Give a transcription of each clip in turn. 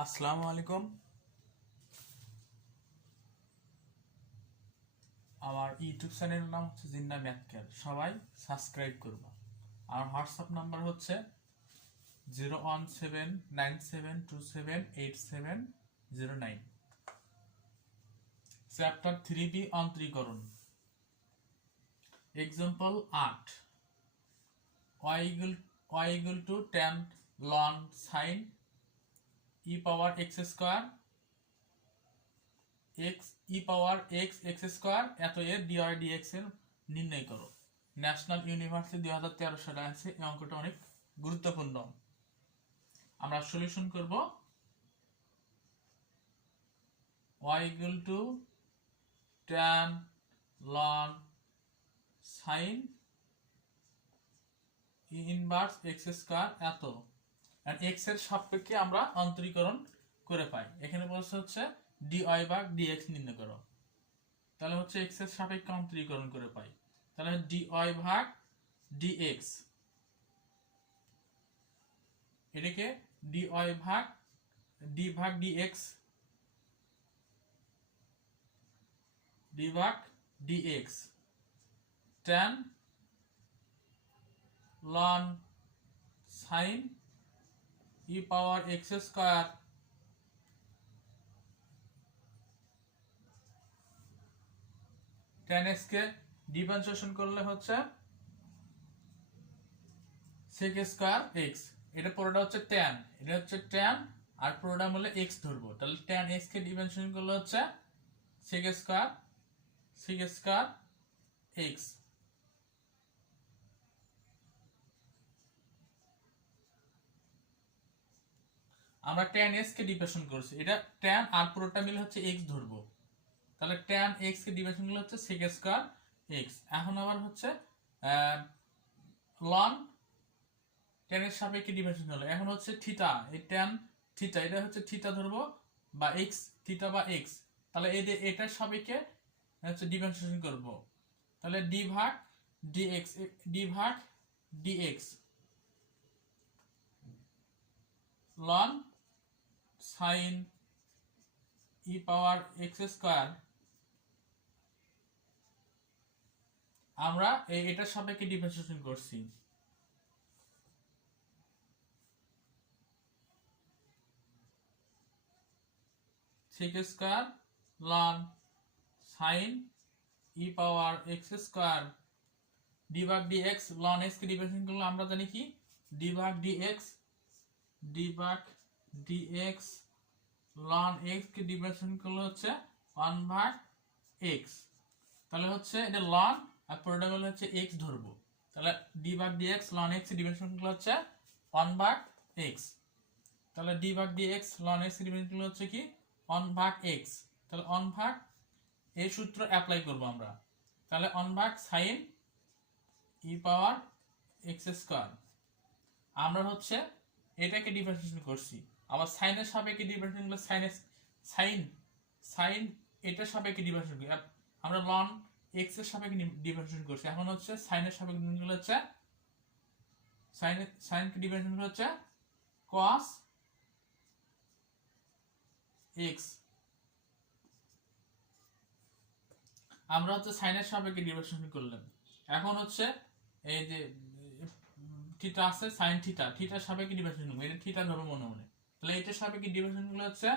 আসসালামু আলাইকুম। আমার ইউটিউব চ্যানেলের নাম হচ্ছে জিন্না ম্যাথকেয়ার। সবাই সাবস্ক্রাইব করবা। আমার হোয়াটসঅ্যাপ নাম্বার হচ্ছে 01797278789। চ্যাপ্টার 3B অন্তরীকরণ। Example 8। y equal to tan ln sin e power x square x e power x x square এত এর dy dx এর নির্ণয় করো। ন্যাশনাল ইউনিভার্সিটি 2013 সালে আছে। এই অঙ্কটা অনেক গুরুত্বপূর্ণ। আমরা সলিউশন করব। y equal to tan ln sin e inverse x square এত আর x এর সাপেক্ষে আমরা অন্তরীকরণ করে পাই। এখানে বলছে হচ্ছে dy ভাগ dx নির্ণয় করো। তাহলে হচ্ছে x এর সাপেক্ষে অন্তরীকরণ করে পাই। তাহলে dy ভাগ dx, এটাকে dy ভাগ d ভাগ dx, d ভাগ dx tan ln sin e পাওয়ার x স্কয়ার tan x কে ডিফারেন্সিয়েশন করলে হচ্ছে sec স্কয়ার x। এটা পুরোটা হচ্ছে tan, এটা হচ্ছে tan আর পুরোটা হলো x ধরবো। তাহলে tan x কে ডিফারেন্সিয়েশন করলে হচ্ছে sec স্কয়ার x। আমরা tan x কে ডিফারেন্সিয়েশন করছি, এটা tan আর পুরোটা মিলে হচ্ছে x ধরবো। তাহলে tan x কে ডিফারেন্সিয়েশন করলে হচ্ছে sec স্কয়ার x। এখন আবার হচ্ছে ln tan এর সাপেক্ষে ডিফারেন্সিয়েশন হলো। এখন হচ্ছে থিটা, এই tan থিটা এটা হচ্ছে থিটা ধরবো বা x থিটা বা x। তাহলে এই যে এটার সাপেক্ষে হচ্ছে ডিফারেন্সিয়েশন করব। তাহলে d ভাগ dx, d ভাগ dx ln sin e পাওয়ার x স্কয়ার। আমরা এটার সাপেক্ষে ডিফারেন্সিয়েশন করছি। sec square ln sin e পাওয়ার x স্কয়ার d ভাগ dx ln x কে ডিফারেন্সিয়েশন করলে আমরা জানি কি d ভাগ dx, d ভাগ dx ln x কে ডিফারেন্সিয়েশন করলে হচ্ছে 1 ভাগ x। তাহলে হচ্ছে এটা ln আর পুরোটা হলো হচ্ছে x ধরবো। তাহলে d ভাগ dx ln x কে ডিফারেন্সিয়েশন করলে হচ্ছে 1 ভাগ x। তাহলে d ভাগ dx ln x কে ডিফারেন্সিয়েশন করলে হচ্ছে কি 1 ভাগ x। তাহলে 1 ভাগ এই সূত্র অ্যাপ্লাই করব আমরা। তাহলে 1 ভাগ sin e পাওয়ার x স্কয়ার। আমরা হচ্ছে এটাকে ডিফারেন্সিয়েশন করছি। আবার sin এর সাপেক্ষে ডিফারেন্সিয়েশন করলে sin এটার সাপেক্ষে ডিফারেন্সিয়েশন করি। আমরা ln x এর সাপেক্ষে ডিফারেন্সিয়েশন করছি। এখন হচ্ছে sin এর সাপেক্ষে ডিফারেন্সিয়েশন হচ্ছে sin কে ডিফারেন্সিয়েশন হচ্ছে cos x। আমরা হচ্ছে sin এর সাপেক্ষে ডিফারেন্সিয়েশন করলাম। এখন হচ্ছে এই যে থিটা আছে sin থিটা, থিটার সাপেক্ষে ডিফারেন্সিয়েশন করব। এটা থিটা ধরো মনে মনে। তাহলে এটার সাপেক্ষে ডিফারেন্সিয়েশন করলে হচ্ছে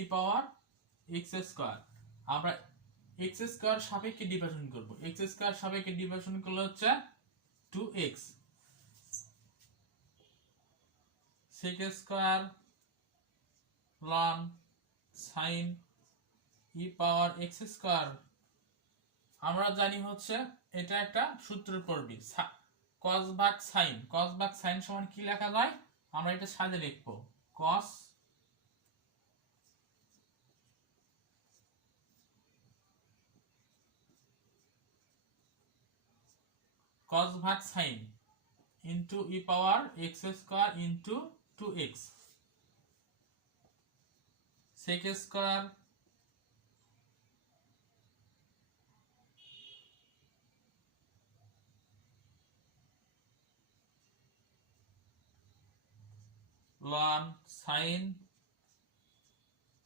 e পাওয়ার x স্কয়ার। আমরা x স্কয়ার সাপেক্ষে ডিফারেন্সিয়েশন করব। x স্কয়ার সাপেক্ষে ডিফারেন্সিয়েশন করলে হচ্ছে 2x sec square ln sin e পাওয়ার x স্কয়ার। আমরা জানি হচ্ছে এটা একটা সূত্রের পড়বি cos ভাগ sin, cos ভাগ sin সমান কি লেখা যায়? আমরা এটা সাজে লিখবো cos ভাগ sin ইনটু e পাওয়ার x square into 2x sec square ln sin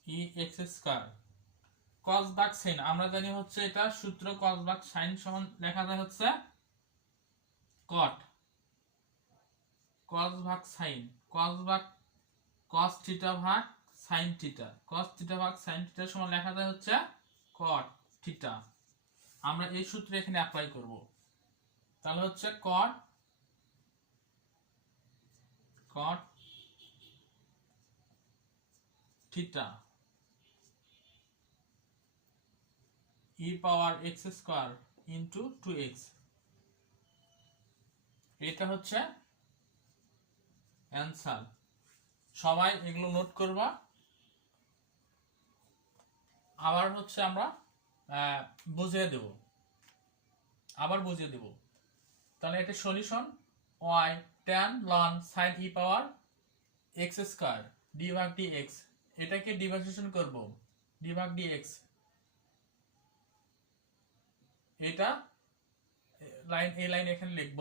ই এক্স স্কয়ার cos ভাগ sin আমরা জানি হচ্ছে এটা সূত্র cos ভাগ sin সমান লেখা যায় হচ্ছে cot cos ভাগ sin cos ভাগ cos থিটা ভাগ sin থিটা cos থিটা ভাগ sin থিটা সমান লেখা যায় হচ্ছে cot থিটা আমরা এই সূত্র এখানে অ্যাপ্লাই করব তাহলে হচ্ছে cot থিটা e পাওয়ার x স্কয়ার ইনটু 2x এটা হচ্ছে অ্যানসার সবাই এগুলো নোট করবা আবার হচ্ছে আমরা বুঝিয়ে দেব তাহলে এটা solution y tan ln sin e পাওয়ার x স্কয়ার d ভাগ dx এটাকে ডিভাইডেশন করব d ভাগ dx এটা লাইন এখানে লিখব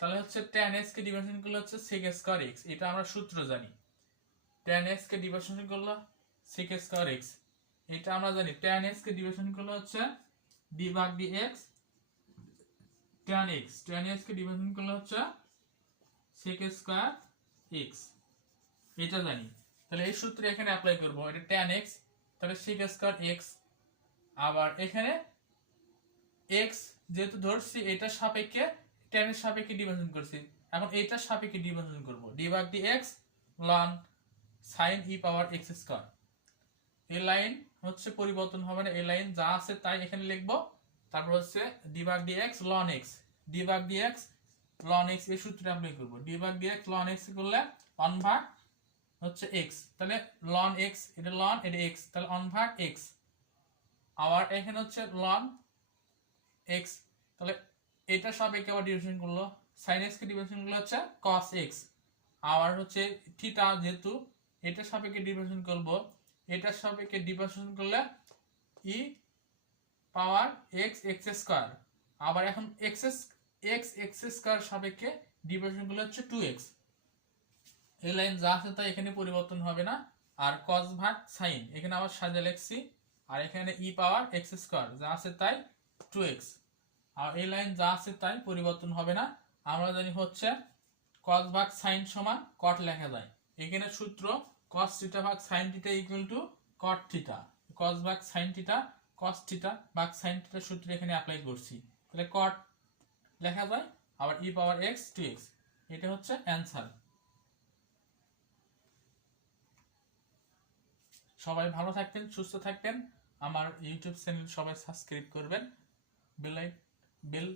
তাহলে হচ্ছে tan x কে ডিভাইডেশন করলে হচ্ছে sec স্কয়ার x এটা আমরা সূত্র জানি tan x কে ডিভাইডেশন করলে sec স্কয়ার x এটা আমরা জানি tan x কে ডিভাইডেশন করলে হচ্ছে d ভাগ dx tan x কে ডিভাইডেশন করলে হচ্ছে sec স্কয়ার x এটা জানি তাহলে এই সূত্র এখানে অ্যাপ্লাই করব এটা tan x তাহলে sec স্কয়ার x আবার এখানে x যেহেতু ধরছি এটা সাপেক্ষে tan এর সাপেক্ষে ডিভাইডেশন করছি এখন এইটার সাপেক্ষে ডিভাইডেশন করব d ভাগ dx ln sin e পাওয়ার x স্কয়ার এই লাইন হচ্ছে পরিবর্তন হবে না এই লাইন যা আছে তাই এখানে লিখব তারপর হচ্ছে d ভাগ dx ln x d ভাগ dx ln x এই সূত্রটা অ্যাপ্লাই করব d ভাগ dx ln x করলে 1 ভাগ হচ্ছে x তাহলে ln x এটা ln এটা x তাহলে 1 ভাগ x আবার এখানে হচ্ছে ln x তাহলে এটা সাপেক্ষে আবার ডিভিশন করলো sin x কে ডিভিশন করলে হচ্ছে cos x আবার হচ্ছে থিটা যেহেতু এটা সাপেক্ষে ডিভিশন করব এটার সাপেক্ষে ডিভিশন করলে e পাওয়ার x x স্কয়ার আবার এখন x স্কয়ার সাপেক্ষে ডিভিশন করলে হচ্ছে 2x এই লাইন যা আছে তাই এখানে পরিবর্তন হবে না আর cos ভাগ sin এখানে আবার সাজিয়ে লিখছি আর এখানে e পাওয়ার x স্কয়ার যা আছে তাই 2x আর এই লাইন যা আছে তাই পরিবর্তন হবে না আমরা জানি হচ্ছে cos ভাগ sin সমান cot লেখা যায় এখানে সূত্র cos থিটা ভাগ sin theta equal to cot theta cos ভাগ sin থিটা cos থিটা ভাগ sin থিটা সূত্র এখানে অ্যাপ্লাই করছি তাহলে cot লেখা যায় আবার e পাওয়ার x 2x এটা হচ্ছে অ্যানসার সবাই ভালো থাকবেন সুস্থ থাকবেন আমার ইউটিউব চ্যানেল সবাই সাবস্ক্রাইব করবেন বেল